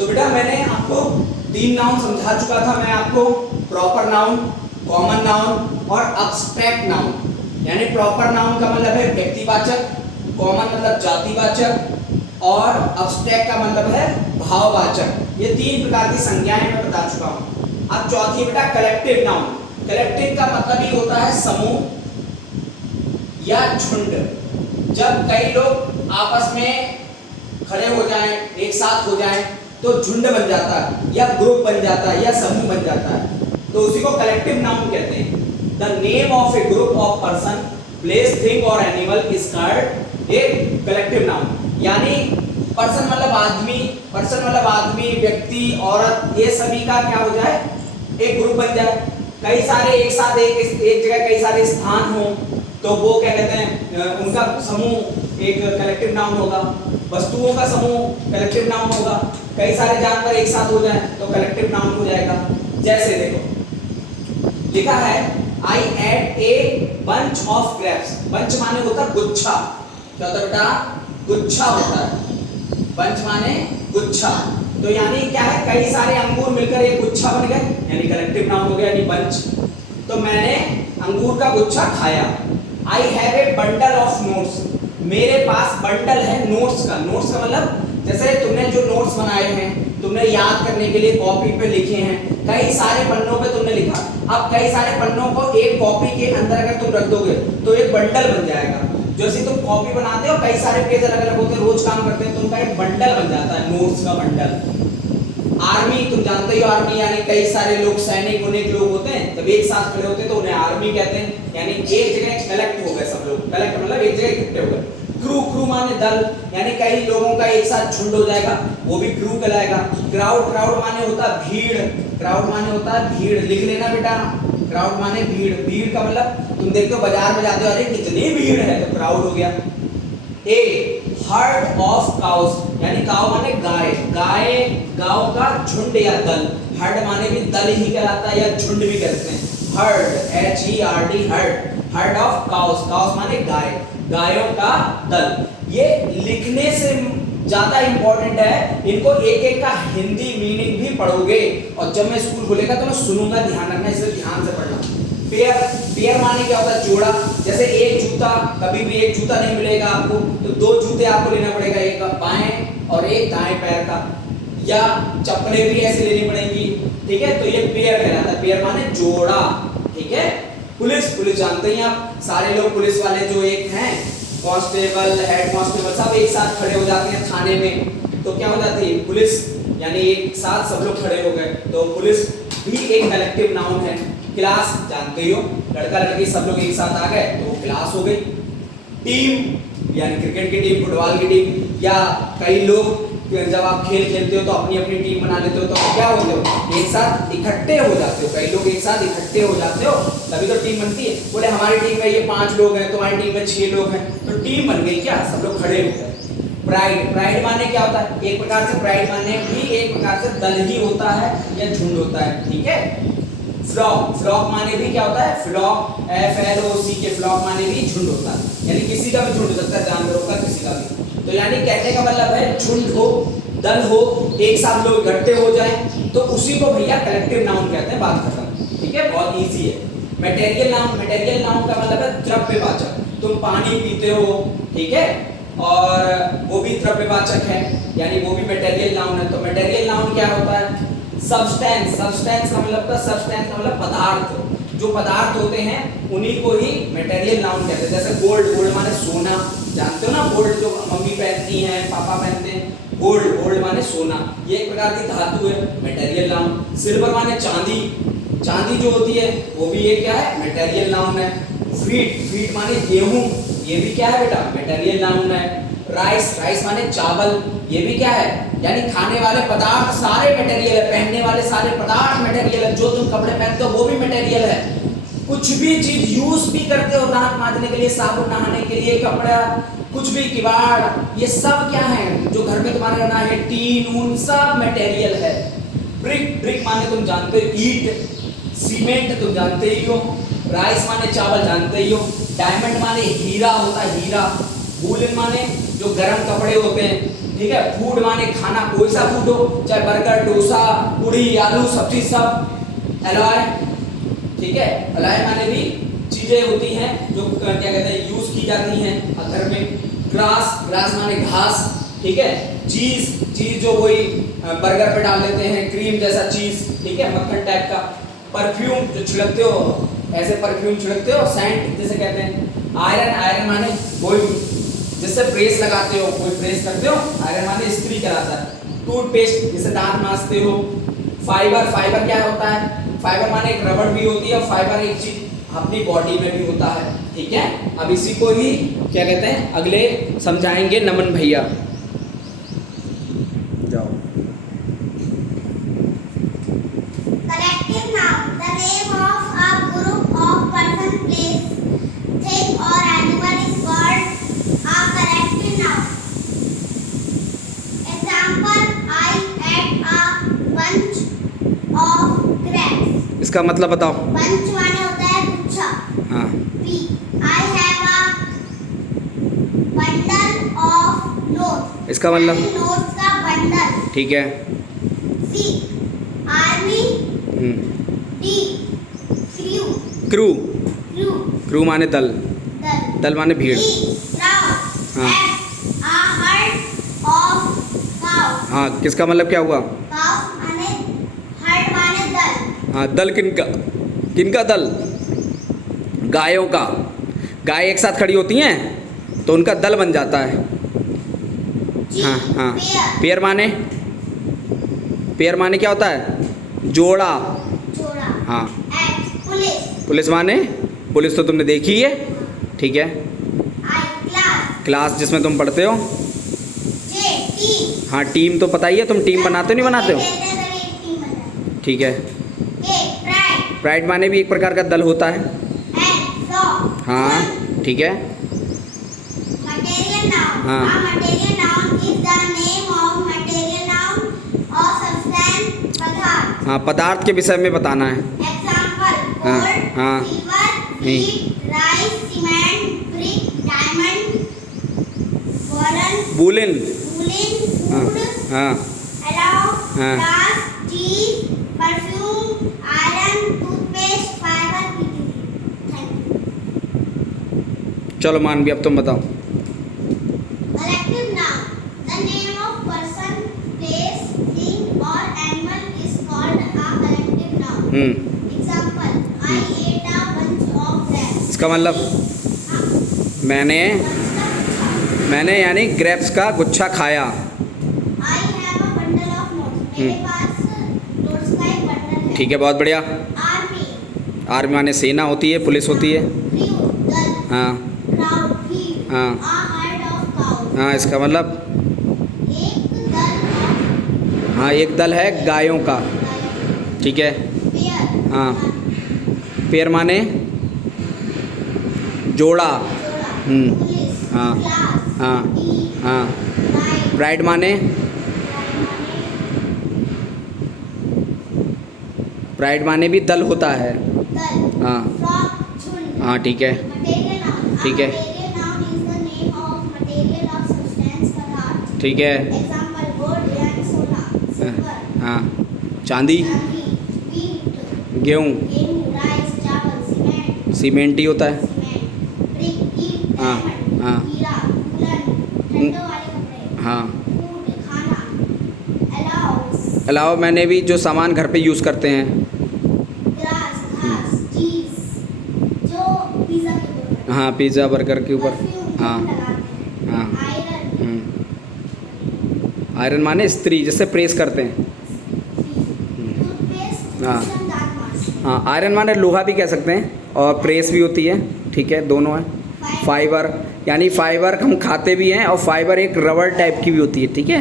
तो बेटा मैंने आपको 3 नाउन समझा चुका था मैं आपको, प्रॉपर नाउन, कॉमन नाउन और अब्स्ट्रैक्ट नाउन। यानी प्रॉपर नाउन का मतलब है व्यक्तिवाचक, कॉमन मतलब जातिवाचक और अब्स्ट्रैक्ट का मतलब है भाववाचक। ये 3 प्रकार की संज्ञाएं मैं बता चुका हूँ। अब चौथी बेटा कलेक्टिव नाउन। कलेक्टिव का मतलब ही होता है समूह या झुंड। जब कई लोग आपस में खड़े हो जाएं, एक साथ हो जाएं, तो झुंड बन जाता है या ग्रुप बन जाता है या समूह बन जाता है, तो उसी को कलेक्टिव नाउन कहते हैं। The name of a group of person, place, thing और animal is called a collective noun. यानी पर्सन मतलब आदमी, पर्सन मतलब आदमी, व्यक्ति, औरत, ये सभी का क्या हो जाए, एक ग्रुप बन जाए। कई सारे एक साथ एक जगह कई सारे स्थान हो तो वो क्या कहते हैं, उनका समूह एक कलेक्टिव नाउन होगा। वस्तुओं का समूह कलेक्टिव नाउन होगा। कई सारे जानवर एक साथ हो जाएं तो कलेक्टिव नाउन हो जाएगा। जैसे देखो लिखा है I ate a bunch of grapes. Bunch माने होता है गुच्छा। क्या होता है बेटा, गुच्छा होता है। बंच माने गुच्छा, तो यानी क्या है, कई सारे अंगूर मिलकर एक गुच्छा बन गए, यानी कलेक्टिव नाउन हो गया, यानी बंच। तो मैंने अंगूर का गुच्छा खाया। I have a bundle of notes. मेरे पास बंडल है नोट्स का। नोट्स का मतलब जैसे तुमने जो नोट्स बनाए हैं, तुमने याद करने के लिए कॉपी पे लिखे हैं, कई सारे पन्नों पे तुमने लिखा। अब कई सारे पन्नों को एक कॉपी के अंदर अगर तुम रख दोगे तो एक बंडल बन जाएगा। जैसे तुम कॉपी बनाते हो, कई सारे पेज अलग अलग होते हैं, रोज काम करते हैं, तो उनका एक बंडल बन जाता है, नोट्स का बंडल। आर्मी, तुम जानते हो आर्मी यानी कई सारे लोग, सैनिक अनेक लोग होते हैं, जब एक साथ खड़े होते हैं तो उन्हें आर्मी कहते हैं। यानी एक जगह कलेक्ट हो गए सब लोग, कलेक्ट मतलब एक जगह इकट्ठे हो गए। क्रू, क्रू माने दल, यानी कई लोगों का एक साथ झुंड हो जाएगा, वो भी क्रू कहलाएगा। क्राउड, क्राउड माने होता है भीड़। क्राउड माने होता है भीड़, लिख लेना बेटा, क्राउड माने भीड़। भीड़ का मतलब तुम देखते हो बाजार में जाते हो, अरे कितनी भीड़ है, तो क्राउड हो गया। ए हर्ड ऑफ काउस, यानी काउ माने गाय, गाय गांव का झुंड या दल। हर्ड माने भी दल ही कहलाता है या झुंड भी कहते हैं। Heard, HERD, heard, heard of cows, cows माने गाय, गायों का दल। ये लिखने से ज्यादा इंपॉर्टेंट है, इनको एक एक का हिंदी मीनिंग भी पढ़ोगे, और जब मैं स्कूल खुलेगा तो मैं सुनूंगा, ध्यान रखना, इसलिए ध्यान से पढ़ना। पेयर, पेयर माने क्या होता है, जोड़ा। जैसे एक जूता, कभी भी एक जूता नहीं मिलेगा आपको, तो 2 जूते आपको लेना पड़ेगा, एक बाएं और एक दाएं पैर का, या चप्पलें भी ऐसे लेनी पड़ेंगी, ठीक है। तो ये पेयर कहलाता है, पेयर माने जोड़ा, ठीक है। पुलिस, पुलिस जानते हैं आप, सारे लोग पुलिस वाले जो एक हैं, कांस्टेबल, हेड कांस्टेबल, सब एक साथ खड़े हो जाते हैं थाने में, तो क्या हो जाती है पुलिस, यानी एक साथ सब लोग खड़े हो गए, तो पुलिस भी एक कलेक्टिव नाउन है। क्लास जानते हो, लड़का लड़की सब लोग एक साथ आ गए तो वो क्लास हो गई। टीम यानी क्रिकेट की टीम, फुटबॉल की टीम, या कई लोग जब आप खेल खेलते हो तो अपनी अपनी टीम बना लेते हो, तो क्या होते हो, एक साथ इकट्ठे हो जाते हो, कई लोग एक साथ इकट्ठे हो जाते हो, तभी तो टीम बनती है। बोले हमारी टीम में ये 5 लोग हैं, तुम्हारी टीम में 6 लोग हैं, तो टीम बन गई, क्या सब लोग खड़े हो गए। प्राइड, प्राइड माने क्या होता है, एक प्रकार से प्राइड माने भी एक प्रकार से दल ही होता है या झुंड होता है, ठीक है। फ्लॉक, फ्लॉक माने भी क्या होता है, फ्लॉक, FLOC के फ्लॉक माने भी झुंड होता है, यानी किसी का भी झुंड हो सकता है, जानवरों का, किसी का भी। तो यानी कहने का मतलब है झुंड हो, दल हो, एक साथ लोग इकट्ठे हो जाए, तो उसी को भैया कलेक्टिव नाउन कहते हैं, बात खत्म, ठीक है, बहुत इजी है। मटेरियल नाउन, मटेरियल नाउन का मतलब है द्रव्यवाचक। तुम पानी पीते हो, ठीक है, और वो भी द्रव्यवाचक है, यानी वो भी मटेरियल नाउन है। तो मटेरियल नाउन क्या होता है, सब्सटेंस, सब्सटेंस का मतलब, सब्सटेंस का मतलब पदार्थ, जो पदार्थ होते हैं उन्हीं को ही मटेरियल नाउन कहते हैं। जैसे गोल्ड, गोल्ड माने सोना, जानते हो ना, गोल्ड जो मम्मी पहनती हैं, पापा पहनते हैं, गोल्ड, गोल्ड माने सोना, ये एक प्रकार की धातु है, मटेरियल नाउन। सिल्वर माने चांदी, चांदी जो होती है वो भी ये क्या है, मटेरियल नाउन है। व्हीट, व्हीट माने गेहूं, ये भी क्या है बेटा, मटेरियल नाउन है। राइस, राइस माने चावल, ये भी क्या है, यानी खाने वाले पदार्थ सारे मटेरियल है, पहनने वाले सारे पदार्थ मटेरियल है, जो तुम कपड़े पहनते हो वो भी मटेरियल है। कुछ भी चीज यूज भी करते हो, दांत मांजने के लिए, साबुन नहाने के लिए, कपड़ा, कुछ भी, किवाड़, ये सब क्या है जो घर में तुम्हारे रहना है, टीन ऊन, सब मटेरियल है। ब्रिक, ब्रिक माने तुम जानते हो ईट, सीमेंट तुम जानते ही हो, राइस माने चावल जानते ही हो, डायमंड माने हीरा होता है, हीरा, वूलन माने जो गर्म कपड़े होते हैं, ठीक है। फूड माने खाना, कोई सा फूड हो, चाहे बर्गर, डोसा, पूड़ी, आलू, सब्जी, सब। एलॉय, ठीक है। एलॉय माने भी चीजें होती हैं जो क्या कहते हैं यूज की जाती हैं घर में। ग्रास, ग्रास माने घास, ठीक है। चीज, चीज जो वही बर्गर पे डाल देते हैं, क्रीम जैसा चीज, ठीक है, मक्खन टाइप का। परफ्यूम जो छिड़कते हो, ऐसे परफ्यूम छिड़कते हो, सेंट जिसे कहते हैं। आयरन, आयरन माने वही जिससे प्रेस लगाते हो, कोई प्रेस करते हो, आयरन माने इस्त्री कराता है। टूथपेस्ट जिसे दांत मांजते हो। फाइबर, फाइबर क्या होता है? फाइबर माने एक रबड़ भी होती है, और फाइबर एक चीज अपनी बॉडी में भी होता है, ठीक है। अब इसी को ही क्या कहते हैं अगले समझाएंगे नमन भैया। जाओ। Collective noun, the name of a group of person, place, thing or animal is called a collective noun. Example, I ate a bunch of grapes. इसका मतलब बताओ। Bunch माने होता है गुच्छा। हाँ। B, I have a bundle of notes. इसका मतलब? notes का bundle. ठीक है। C, army. D, crew. Crew, Crew. Crew माने दल, Dal. दल माने भीड़। E, crowd. हाँ। F, a herd of cows. हाँ, किसका मतलब क्या हुआ? Cows माने herd माने दल. हाँ, दल किनका, किनका दल? गायों का। गाय एक साथ खड़ी होती हैं तो उनका दल बन जाता है। G, हाँ हाँ। pair. पेयर माने, पेयर माने क्या होता है? जोड़ा। जोड़ा. हाँ। H, police. पुलिस माने, पुलिस तो तुमने देखी है, ठीक है। I, class. क्लास जिसमें तुम पढ़ते हो। J, team. हाँ, टीम तो पता ही है, तुम टीम बनाते हो नहीं बनाते हो, खेलते हैं तभी एक टीम बनता है. ठीक है। K, pride. प्राइड माने भी एक प्रकार का दल होता है। N, song. हाँ, ठीक है। Material noun. हाँ। A material noun is the name of material noun of substance, पदार्थ. हाँ, पदार्थ के विषय में बताना है। Example, हाँ, gold, हाँ। silver, नहीं। wheat, rice, cement, brick, diamond, woolen, woollen. हाँ food, हाँ allow, हाँ। glass, cheese, perfume, iron, toothpaste, fiber, etc. Thank you. चलो मानवी, अब तुम बताओ। Collective noun. The name of person, place, thing or animal is called a collective noun. Example, I ate a bunch of grapes. इसका मतलब? मैंने यानी grapes का गुच्छा खाया। I have a bundle of notes. मेरे पास notes का एक bundle है. ठीक है, बहुत बढ़िया। Army, आर्मी माने सेना होती है, पुलिस होती है। crew, dal, हाँ crowd, heat, हाँ। a herd of cows. हाँ, इसका मतलब? एक दल of हाँ, एक दल है गायों का, गायों. ठीक है। Pair, हाँ। पेयर माने जोड़ा। जोड़ा. Police, हाँ। class, हाँ। team, हाँ। pride. प्राइड माने, प्राइड माने भी दल होता है। दल. हाँ Flock, झुंड. हाँ, ठीक है। Material noun. ठीक है। Material noun is the name of material of substance, पदार्थ. ठीक है। Example, gold and soda. Silver, हाँ, चांदी, चांदी. Wheat, गेहूँ, गेहूं. Rice, चावल. Cement, सीमेंट ही होता है। सीमेंट. Brick, ईंट. हाँ, Diamond, हाँ। हीरा. वुलन, ठंडों वाले कपड़े. हाँ। Food, खाना. Allows, अलावा मैंने भी जो सामान घर पे यूज़ करते हैं। grass, घास. Cheese, जो पिज्जा के ऊपर लगता है. हाँ, पिज़्ज़ा बर्गर के ऊपर। Perfume, जो हाँ हम लगाते हैं. हाँ। Iron, आयरन माने स्त्री, जिससे प्रेस करते हैं। टूथपेस्ट, हाँ। जिससे हम दांत मांजते हैं. हाँ, आयरन माने लोहा भी कह सकते हैं, और प्रेस भी होती है, ठीक है, दोनों है। फाइबर यानी फाइबर हम खाते भी हैं, और फाइबर एक रबर टाइप की भी होती है, ठीक है।